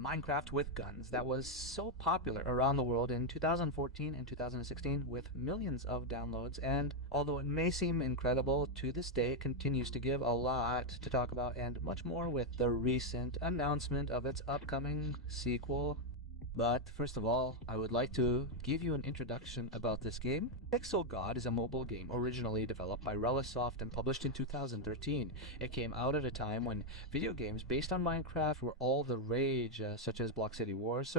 Minecraft with guns that was so popular around the world in 2014 and 2016 with millions of downloads, and although it may seem incredible, to this day it continues to give a lot to talk about and much more with the recent announcement of its upcoming sequel. But first of all, I would like to give you an introduction about this game. Pixel God is a mobile game originally developed by Relisoft and published in 2013. It came out at a time when video games based on Minecraft were all the rage, such as Block City Wars,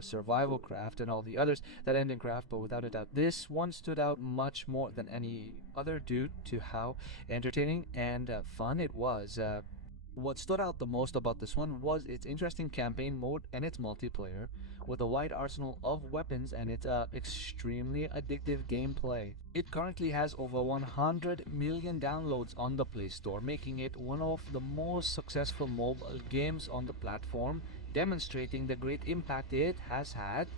Survival Craft, and all the others that end in craft, but without a doubt, this one stood out much more than any other due to how entertaining and fun it was. What stood out the most about this one was its interesting campaign mode and its multiplayer, with a wide arsenal of weapons and its extremely addictive gameplay. It currently has over 100 million downloads on the Play Store, making it one of the most successful mobile games on the platform, demonstrating the great impact it has had.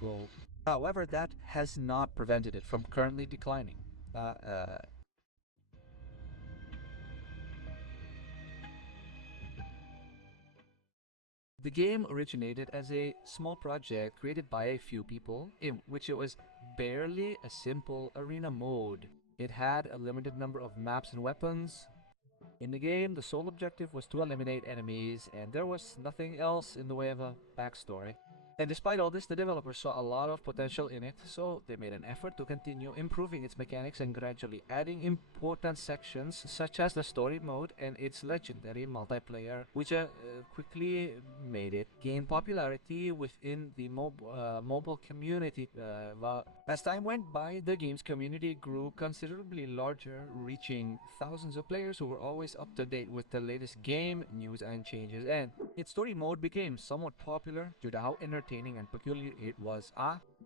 However, that has not prevented it from currently declining. Uh, uh, The game originated as a small project created by a few people, in which it was barely a simple arena mode. It had a limited number of maps and weapons. In the game, the sole objective was to eliminate enemies, and there was nothing else in the way of a backstory. And despite all this, the developers saw a lot of potential in it, so they made an effort to continue improving its mechanics and gradually adding important sections such as the story mode and its legendary multiplayer, which quickly made it gain popularity within the mobile community. As time went by, the game's community grew considerably larger, reaching thousands of players who were always up to date with the latest game news and changes, and its story mode became somewhat popular due to how entertaining and peculiar it was.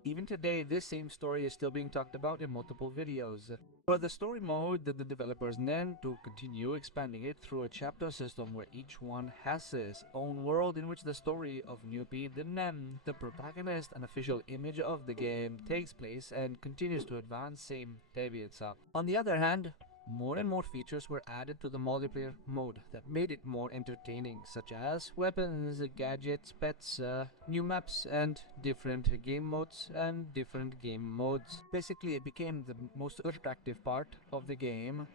Even today, this same story is still being talked about in multiple videos. For the story mode, the developers then to continue expanding it through a chapter system where each one has its own world in which the story of Newbie the Nen, the protagonist and official image of the game, takes place and continues to advance same Devi itself. On the other hand, more and more features were added to the multiplayer mode that made it more entertaining, such as weapons, gadgets, pets, new maps, and different game modes and different game modes. Basically, it became the most attractive part of the game.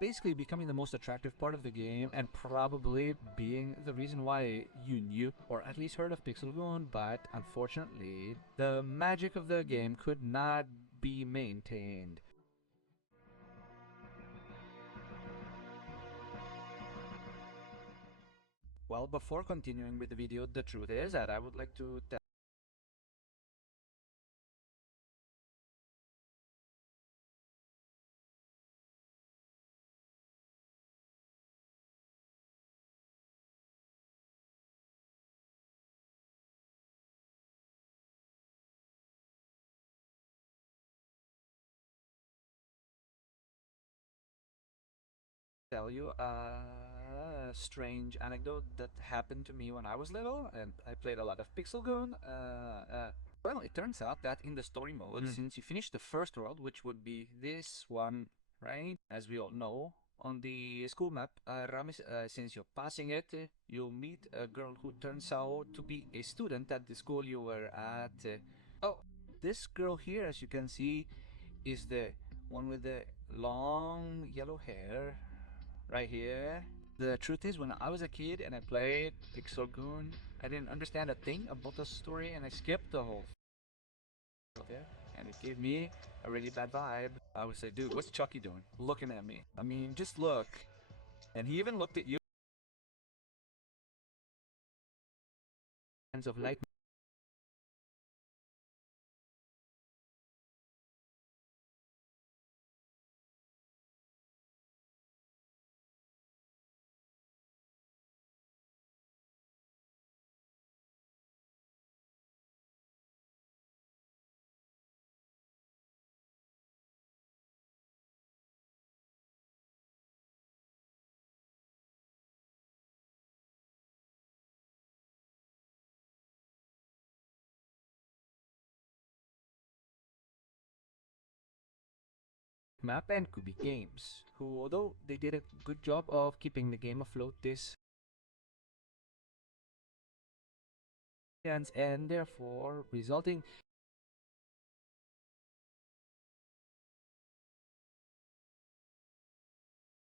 Basically becoming the most attractive part of the game and probably being the reason why you knew or at least heard of Pixelgun, but unfortunately the magic of the game could not be maintained. Well, before continuing with the video, the truth is that I would like to tell you a strange anecdote that happened to me when I was little and I played a lot of Pixelgun. Well, it turns out that in the story mode, since you finish the first world, which would be this one, right? As we all know, on the school map, since you're passing it, you'll meet a girl who turns out to be a student at the school you were at. Oh, this girl here, as you can see, is the one with the long yellow hair right here. The truth is, when I was a kid and I played Pixelgun, I didn't understand a thing about the story and I skipped the whole there, and it gave me a really bad vibe. I would say, dude, what's Chucky doing? Looking at me. I mean, just look. And he even looked at you. Hands of light. Map and Kubi Games, who, although they did a good job of keeping the game afloat, this and therefore resulting